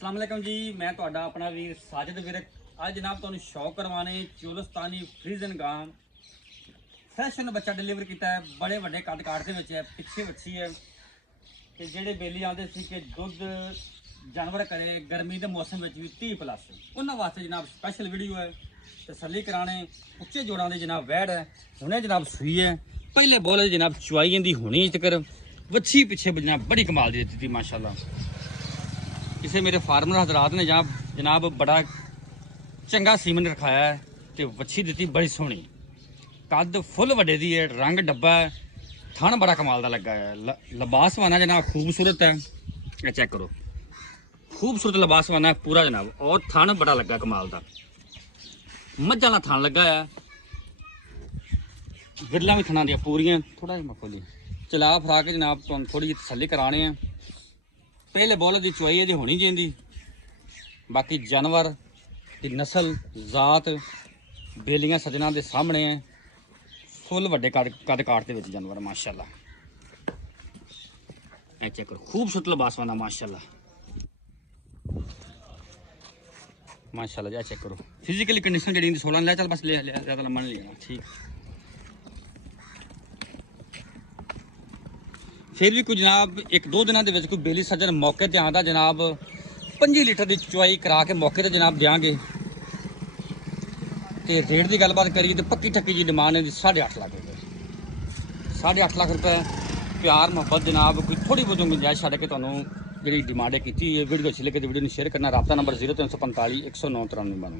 अस्सलाम वालेकुम जी, मैं ਤੁਹਾਡਾ ਆਪਣਾ ਵੀਰ ਸਾਜਿਦ ਵੀਰ। ਅੱਜ ਜਨਾਬ ਤੁਹਾਨੂੰ ਸ਼ੌਕ ਕਰਵਾਣੇ ਚੋਲਸਤਾਨੀ ਫਰੀਜ਼ਨ ਗਾਂ ਫੈਸ਼ਨ ਬੱਚਾ ਡਿਲੀਵਰ ਕੀਤਾ ਹੈ। ਬੜੇ ਵੱਡੇ ਕੱਦ ਕਾਠ ਦੇ ਵਿੱਚ ਹੈ, ਪਿੱਛੇ ਵੱਛੀ ਹੈ ਤੇ ਜਿਹੜੇ ਬੇਲੀ ਆਉਂਦੇ ਸੀ ਕਿ ਦੁੱਧ ਜਾਨਵਰ ਕਰੇ ਗਰਮੀ ਦੇ ਮੌਸਮ ਵਿੱਚ ਵੀ 30 ਪਲੱਸ ਉਹਨਾਂ ਵਾਸਤੇ ਜਨਾਬ ਸਪੈਸ਼ਲ ਵੀਡੀਓ ਹੈ। ਤਸੱਲੀ ਕਰਾਣੇ ਉੱਚੇ ਜੋੜਾਂ ਦੇ ਜਨਾਬ ਵੈੜ ਹੈ, ਹੁਣੇ ਜਨਾਬ ਸੂਈ ਹੈ। ਪਹਿਲੇ ਬੋਲੇ ਜਨਾਬ ਚੁਆਈ ਜਾਂਦੀ ਹੁਣੀ ਤੱਕ ਵੱਛੀ ਪਿੱਛੇ ਜਨਾਬ ਬੜੀ ਕਮਾਲ ਦੀ ਦਿੱਤੀ माशाल्लाह। किसी मेरे फार्मर हजरात ने जनाब बड़ा चंगा सीमन रखाया है तो वच्छी दी बड़ी सोहनी, कद फुल वड्डे दी है, रंग डब्बा है, थन बड़ा कमाल का लगा है, लिबासवाना जनाब खूबसूरत है। ये चेक करो, खूबसूरत लिबासवाना है पूरा जनाब, और थन बड़ा लगा कमाल का, मझ वाला थन लगा है, विरला भी थना दिया पूरियां। थोड़ा जिहा खोली चला फरा के जनाब तुहानूं थोड़ी जी तसल्ली कराने हैं। पहले बॉल की चुआई है जी होनी चाहिए, बाकी जानवर की नस्ल जात बेलियां सजना के सामने है, फुल वड्डे कद काठ के जानवर माशाल्लाह। ऐ चेक करो, खूबसूरत लिबासवाना माशाल्लाह माशाल्लाह। जी चेक करो, फिजिकली कंडीशन जी 16 ले चल, बस ले ज़्यादा लम्बा नहीं लेना ठीक। फिर भी कोई जनाब एक दो दिनों के कोई बेली सज्जन मौके पर आता जनाब 25 लीटर की चुआई करा के मौके पर जनाब देंगे। तो रेट की गलबात करिए तो पक्की ठक्की जी डिमांड है 8.5 लाख रुपये, 8.5 लाख रुपये प्यार मुहब्बत जनाब कोई थोड़ी बहुत गुंजाइश छड़ के तुम्हें जी डिमांड की वीडियो अच्छी लगे तो वीडियो शेयर करना। रब्ता नंबर 0345 109 9392।